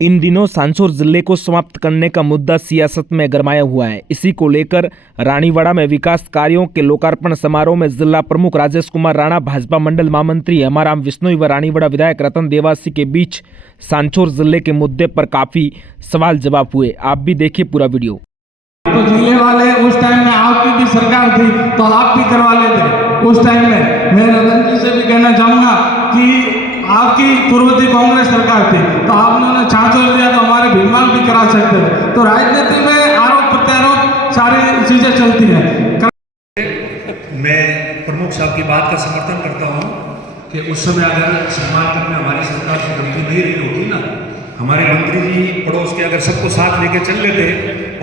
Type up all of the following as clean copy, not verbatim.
इन दिनों सांचौर जिले को समाप्त करने का मुद्दा सियासत में गरमाया हुआ है। इसी को लेकर रानीवाड़ा में विकास कार्यों के लोकार्पण समारोह में जिला प्रमुख राजेश कुमार राणा, भाजपा मंडल महामंत्री हेमाराम विश्नोई व रानीवाड़ा विधायक रतन देवासी के बीच सांचौर जिले के मुद्दे पर काफी सवाल जवाब हुए। आप भी देखिए पूरा वीडियो। तो जिले वाले उस टाइम में आपकी भी सरकार थी तो आप भी करवा लेते उस टाइम में। मैं रतन जी से भी कहना चाहूँगा कि आपकी पूर्ववर्ती कांग्रेस सरकार थी तो आपने छाछोड़ दिया तो हमारे भीमाल भी करा सकते थे। तो राजनीति में आरोप प्रत्यारोप सारी चीजें चलती हैं। मैं प्रमुख साहब की बात का समर्थन करता हूँ कि उस समय अगर समाज में हमारी सरकार से गलती नहीं रही होती ना, हमारे मंत्री जी पड़ोस के अगर सबको साथ लेके चल लेते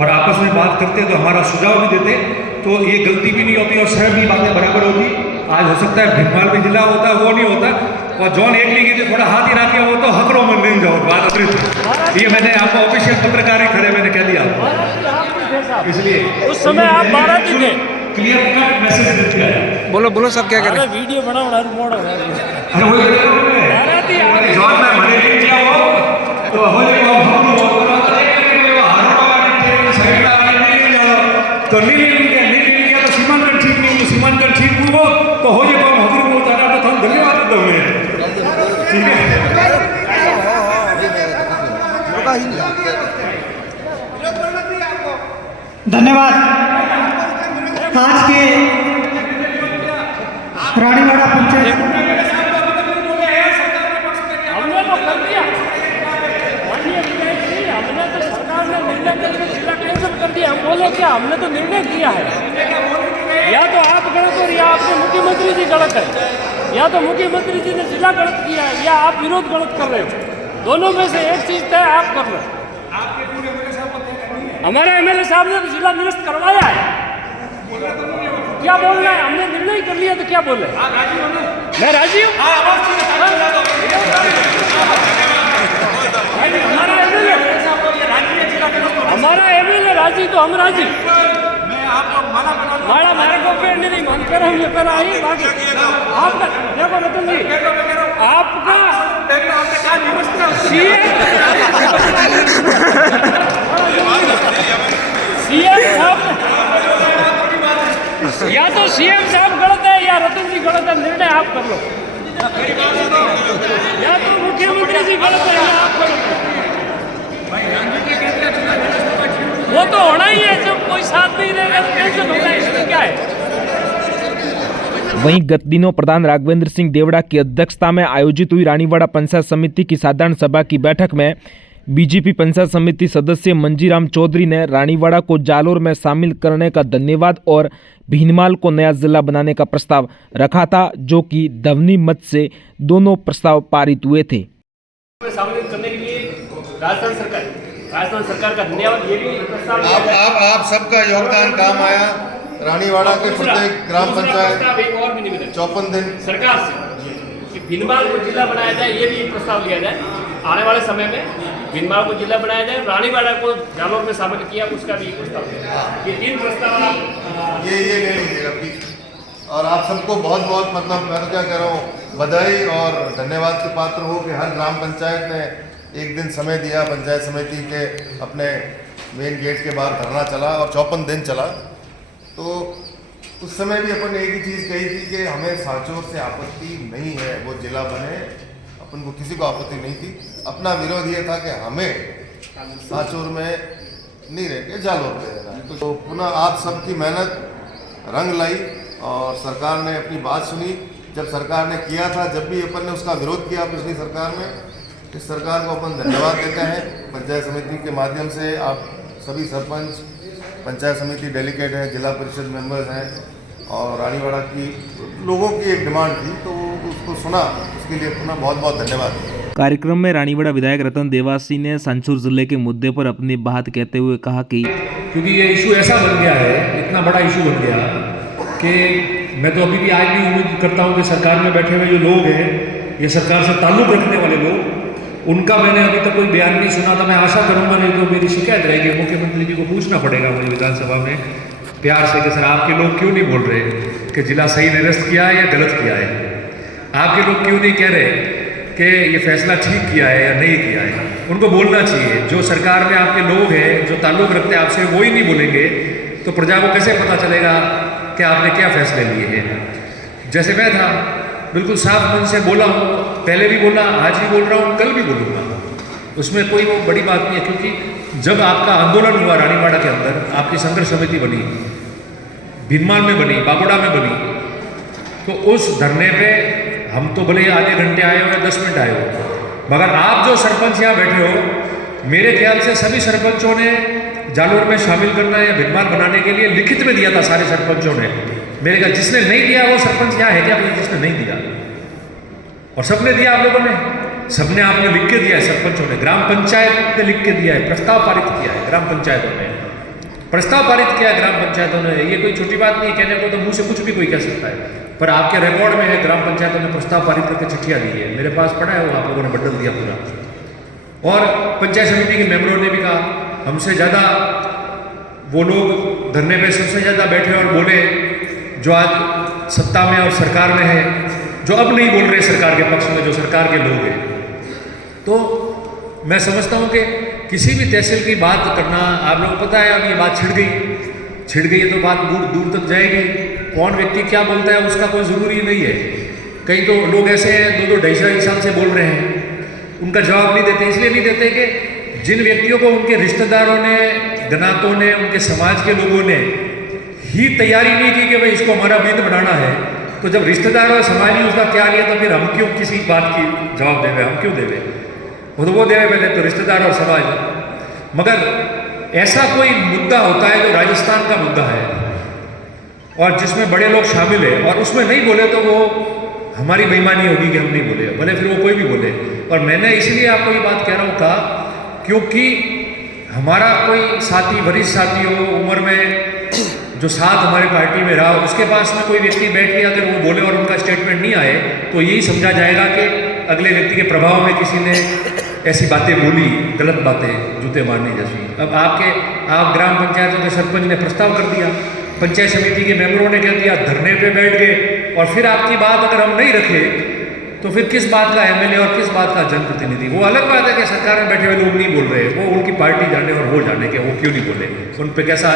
और आपस में बात करते तो हमारा सुझाव भी देते तो ये गलती भी नहीं होती और सब भी बातें बराबर होती। आज हो सकता है भीमाल भी जिला होता है, वो नहीं होता, और जॉन एक लीगी जो थोड़ा हाथ ही रखे हो तो हकरों में नहीं जाओ बात अतिरिक्त। ये मैंने आपको ऑफिशियल पत्रकार ही खड़े मैंने कह दिया, इसलिए उस समय आप 12 दिन थे। क्लियर कट मैसेज देते हैं। बोलो बोलो सब क्या करें। वीडियो बनाओ ना मोड़ अरे वो जॉन में मने नहीं किया वो तो हो जाएगा हम लोग तो नहीं किया तो सीमांकन ठीक नहीं, सीमांकन ठीक हुआ तो हो जाएगा हम हजूर बोलता रहा तो हम धन्यवाद देता हूँ। ठीक है, धन्यवाद। आज के रानीवाड़ा पंचायत हमने तो कर दिया, हमने तो सरकार ने निर्णय करके जिला कैंसिल कर दिया। हम बोले क्या, हमने तो निर्णय किया है। या तो आप गलत हो या आपके मुख्यमंत्री जी गलत है, या तो मुख्यमंत्री जी ने जिला गलत किया है या आप विरोध गलत कर रहे हो। दोनों में से एक चीज तय आप कर रहे हो। हमारे एमएलए साहब ने तो जिला निरस्त करवाया है। क्या बोल रहे हैं, हमने निर्णय कर लिया तो क्या बोल रहे हैं? मैं राजी हूँ। हमारा एमएलए राजी तो हम राजी। माड़ा मारे को पेड़ नहीं मन कर हम ये कर आई बाकी आपका देखो रतन जी, आपका सीएम साहब या तो सीएम साहब गलत है या रतन जी गलत है, निर्णय आप कर लो। या तो मुख्यमंत्री जी गलत है या आप गलत है। वो तो होना ही है, जब कोई साथ नहीं रहेगा तो कैसे होगा, इसमें क्या है। वहीं गत दिनों प्रधान राघवेंद्र सिंह देवड़ा की अध्यक्षता में आयोजित हुई रानीवाड़ा पंचायत समिति की साधारण सभा की बैठक में बीजेपी पंचायत समिति सदस्य मंजीराम चौधरी ने रानीवाड़ा को जालोर में शामिल करने का धन्यवाद और भीनमाल को नया जिला बनाने का प्रस्ताव रखा था, जो कि ध्वनि मत से दोनों प्रस्ताव पारित हुए थे। शामिल करने के लिए राजस्थान सरकार का धन्यवाद। ये भी प्रस्ताव आप सबका योगदान काम आया। रानीवाड़ा के प्रत्येक ग्राम पंचायत एक और भी निवेदन 54 दिन सरकार से कि भीनमाल को जिला बनाया जाए, ये भी प्रस्ताव लिया जाए। आने वाले समय में भीनमाल को जिला बनाया जाए, रानीवाड़ा को जालोर में शामिल किया, उसका भी प्रस्ताव। ये 3 प्रस्ताव आप ये ले लीजिएगा प्लीज। और आप सबको बहुत बहुत मतलब मैं तो क्या कह रहा हूँ, बधाई और धन्यवाद के पात्र हो कि हर ग्राम पंचायत ने एक दिन समय दिया। पंचायत समिति के अपने मेन गेट के बाहर धरना चला और 54 दिन चला। तो उस समय भी अपन ने एक ही चीज़ कही थी कि हमें सांचौर से आपत्ति नहीं है, वो जिला बने, अपन को किसी को आपत्ति नहीं थी। अपना विरोध ये था कि हमें सांचौर में नहीं रह के जालोर में रहना है। तो पुनः आप सबकी मेहनत रंग लाई और सरकार ने अपनी बात सुनी। जब सरकार ने किया था, जब भी अपन ने उसका विरोध किया पिछली सरकार में, इस सरकार को अपन धन्यवाद देते हैं। पंचायत समिति के माध्यम से आप सभी सरपंच, पंचायत समिति डेलीगेट हैं, जिला परिषद मेंबर्स हैं और रानीवाड़ा की लोगों की एक डिमांड थी तो उसको सुना, उसके लिए पुनः बहुत बहुत धन्यवाद। कार्यक्रम में रानीवाड़ा विधायक रतन देवासी ने सांचौर जिले के मुद्दे पर अपनी बात कहते हुए कहा कि क्योंकि ये इशू ऐसा बन गया है, इतना बड़ा इशू बन गया कि मैं तो अभी भी आज भी उम्मीद करता हूँ कि सरकार में बैठे हुए जो लोग हैं, ये सरकार से ताल्लुक़ रखने वाले लोग, उनका मैंने अभी तक कोई बयान नहीं सुना था। मैं आशा करूंगा, नहीं तो मेरी शिकायत रहेगी, मुख्यमंत्री जी को पूछना पड़ेगा मुझे विधानसभा में प्यार से कि सर आपके लोग क्यों नहीं बोल रहे कि जिला सही निरस्त किया है या गलत किया है। आपके लोग क्यों नहीं कह रहे कि ये फैसला ठीक किया है या नहीं किया है। उनको बोलना चाहिए। जो सरकार में आपके लोग हैं, जो ताल्लुक़ रखते हैं आपसे, वो ही नहीं बोलेंगे तो प्रजा को कैसे पता चलेगा कि आपने क्या फैसले लिए हैं। जैसे मैं था, बिल्कुल साफ मन से बोला हूँ, पहले भी बोला, आज भी बोल रहा हूँ, कल भी बोलूँगा, उसमें कोई वो बड़ी बात नहीं है। क्योंकि जब आपका आंदोलन हुआ रानीवाड़ा के अंदर, आपकी संघर्ष समिति बनी, भीनमाल में बनी, बागोड़ा में बनी, तो उस धरने पे हम तो भले आधे घंटे आए हो या 10 मिनट आए हो, मगर आप जो सरपंच यहाँ बैठे हो, मेरे ख्याल से सभी सरपंचों ने जालोर में शामिल करना या भीनमाल बनाने के लिए लिखित में दिया था। सारे सरपंचों ने, मेरे ख्याल जिसने नहीं दिया वो सरपंच यहाँ है क्या जिसने नहीं दिया? और सबने दिया, आप लोगों ने, सबने आपने लिख के दिया है, सरपंचों ने, ग्राम पंचायत ने लिख के दिया है, प्रस्ताव पारित किया है, ग्राम पंचायतों ने प्रस्ताव पारित किया है, ग्राम पंचायतों ने। ये कोई छोटी बात नहीं, कहने को तो मुंह से कुछ भी कोई कह सकता है, पर आपके रिकॉर्ड में है, ग्राम पंचायतों ने प्रस्ताव पारित करके चिट्ठियाँ दी है, मेरे पास पड़ा है, वो आप लोगों ने बंडल दिया पूरा। और पंचायत समिति के मेंबरों ने भी कहा, हमसे ज़्यादा वो लोग धरने पे सबसे ज़्यादा बैठे और बोले जो आज सत्ता में और सरकार में है, जो अब नहीं बोल रहे सरकार के पक्ष में, जो सरकार के लोग हैं। तो मैं समझता हूँ कि किसी भी तहसील की बात करना, आप लोगों को पता है, अब ये बात छिड़ गई है तो बात दूर दूर तक जाएगी। कौन व्यक्ति क्या बोलता है उसका कोई ज़रूरी नहीं है। कई तो लोग ऐसे हैं 2-2-2.5 साल से बोल रहे हैं, उनका जवाब नहीं देते। इसलिए नहीं देते कि जिन व्यक्तियों को उनके रिश्तेदारों ने, गनातों ने, उनके समाज के लोगों ने ही तैयारी नहीं की कि भाई इसको हमारा मित्र बनाना है, तो जब रिश्तेदार और समाज ने उसका क्या लिया तो फिर हम क्यों किसी बात की जवाब देवे? हम क्यों देवे? वो देवे पहले तो रिश्तेदार और समाज। मगर ऐसा कोई मुद्दा होता है जो राजस्थान का मुद्दा है और जिसमें बड़े लोग शामिल है और उसमें नहीं बोले तो वो हमारी बेईमानी होगी कि हम नहीं बोले, भले फिर वो कोई भी बोले। और मैंने इसलिए आपको ये बात कह रहा हूँ कहा क्योंकि हमारा कोई साथी, वरिष्ठ साथी हो, उम्र में जो साथ हमारे पार्टी में रहा, उसके पास में कोई व्यक्ति बैठ के अगर वो बोले और उनका स्टेटमेंट नहीं आए तो यही समझा जाएगा कि अगले व्यक्ति के प्रभाव में किसी ने ऐसी बातें बोली, गलत बातें, जूते मारने जैसी। अब आप ग्राम पंचायतों के सरपंच ने प्रस्ताव कर दिया, पंचायत समिति के मेंबरों ने कह दिया, धरने पे बैठ गए, और फिर आपकी बात अगर हम नहीं रखे तो फिर किस बात का एमएलए और किस बात का जनप्रतिनिधि? वो अलग बात है कि सरकार में बैठे हुए लोग नहीं बोल रहे, वो उनकी पार्टी जाने और वो जाने के, वो क्यों नहीं बोले, उन पर कैसा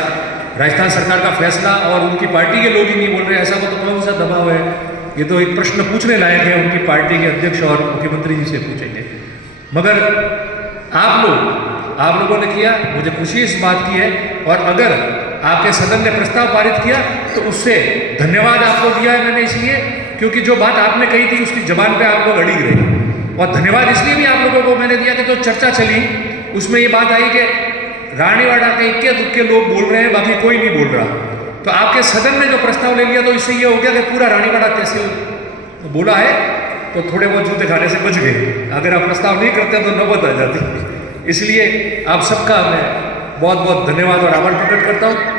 राजस्थान सरकार का फैसला और उनकी पार्टी के लोग ही नहीं बोल रहे, ऐसा तो कौन सा दबाव है? ये तो एक प्रश्न पूछने लायक है, उनकी पार्टी के अध्यक्ष और मुख्यमंत्री जी से पूछेंगे। मगर आप लोगों ने किया, मुझे खुशी इस बात की है, और अगर आपके सदन ने प्रस्ताव पारित किया तो उससे धन्यवाद आपको दिया है मैंने, इसलिए क्योंकि जो बात आपने कही थी उसकी जबान पे आप लोग अड़िग रहे। और धन्यवाद इसलिए भी आप लोगों को मैंने दिया कि जो चर्चा चली उसमें ये बात आई कि रानीवाड़ा के इक्के दुक्के लोग बोल रहे हैं, बाकी कोई नहीं बोल रहा। तो आपके सदन ने जो प्रस्ताव ले लिया तो इससे ये हो गया कि पूरा रानीवाड़ा तहसील बोला है तो थोड़े बहुत जूते खाने से बच गए। अगर आप प्रस्ताव नहीं करते तो नौबत आ जाती। इसलिए आप सबका मैं बहुत बहुत धन्यवाद और आभार प्रकट करता हूँ।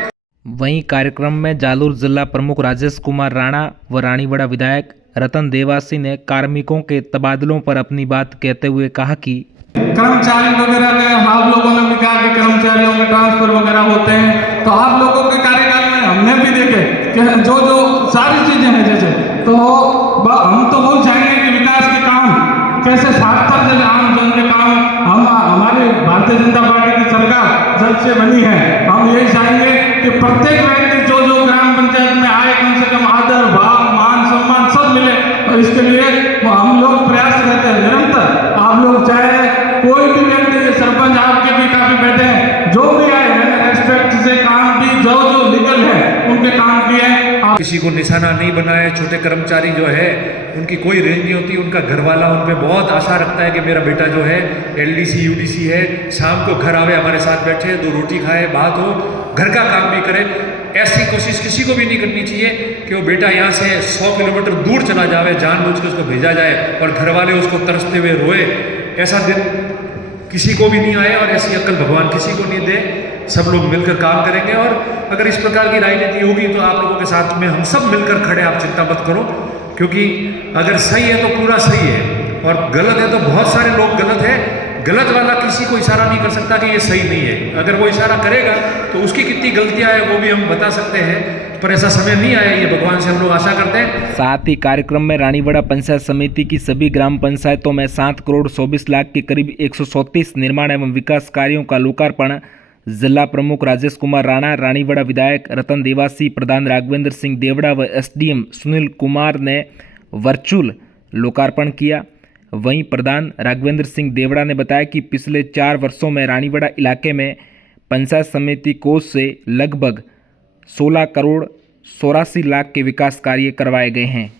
वहीं कार्यक्रम में जालोर जिला प्रमुख राजेश कुमार राणा व रानीवाड़ा विधायक रतन देवासी ने कार्मिकों के तबादलों पर अपनी बात कहते हुए कहा कि कर्मचारी वगैरह ने, आप लोगों ने भी कहा कि कर्मचारियों में ट्रांसफर वगैरह होते हैं, तो आप लोगों के कार्यकाल में हमने भी देखे कि जो सारी चीजें हैं, जैसे तो हम तो बहुत चाहेंगे कि विकास के काम कैसे सार्थक जैसे आम जन के काम, हम हमारी भारतीय जनता पार्टी की सरकार जब से बनी है, हम यही चाहेंगे कि प्रत्येक व्यक्ति जो ग्राम पंचायत में आए कम से कम आदर भाव मान सम्मान सब मिले, और इसके लिए हम लोग प्रयास करते हैं निरंतर। आप लोग चाहे कोई भी व्यक्ति, सरपंच आपके भी काफी बैठे हैं, जो भी आए मैंने रेस्पेक्ट से काम भी, जो लीगल है उनके काम किए। किसी को निशाना नहीं बनाए। छोटे कर्मचारी जो है उनकी कोई रेंज नहीं होती, उनका घरवाला उन पर बहुत आशा रखता है कि मेरा बेटा जो है LDC UDC है, शाम को घर आवे, हमारे साथ बैठे, 2 रोटी खाए, बात हो, घर का काम भी करे। ऐसी कोशिश किसी को भी नहीं करनी चाहिए कि वो बेटा यहाँ से 100 किलोमीटर दूर चला जावे, जानबूझ के उसको भेजा जाए और घर वाले उसको तरसते हुए रोए। ऐसा दिन किसी को भी नहीं आए और ऐसी अक्ल भगवान किसी को नहीं दे। सब लोग मिलकर काम करेंगे और अगर इस प्रकार की राजनीति होगी तो आप लोगों के साथ में हम सब मिलकर खड़े, आप चिंता मत करो, क्योंकि अगर सही है तो पूरा सही है और गलत है तो बहुत सारे लोग गलत है। गलत वाला किसी को इशारा नहीं कर सकता कि ये सही नहीं है। अगर वो इशारा करेगा तो उसकी कितनी गलतियां हैं वो भी हम बता सकते हैं। पर ऐसा समय नहीं आया, ये भगवान से हम लोग आशा करते हैं। साथ ही कार्यक्रम में रानीवाड़ा पंचायत समिति की सभी ग्राम पंचायतों में 7 करोड़ 24 लाख के करीब 134 निर्माण एवं विकास कार्यों का लोकार्पण जिला प्रमुख राजेश कुमार राणा, रानीवाड़ा विधायक रतन देवासी, प्रधान राघवेंद्र सिंह देवड़ा व एसडीएम सुनील कुमार ने वर्चुअल लोकार्पण किया। वहीं प्रधान राघवेंद्र सिंह देवड़ा ने बताया कि पिछले 4 वर्षों में रानीवाड़ा इलाके में पंचायत समिति कोष से लगभग 16 करोड़ 84 लाख के विकास कार्य करवाए गए हैं।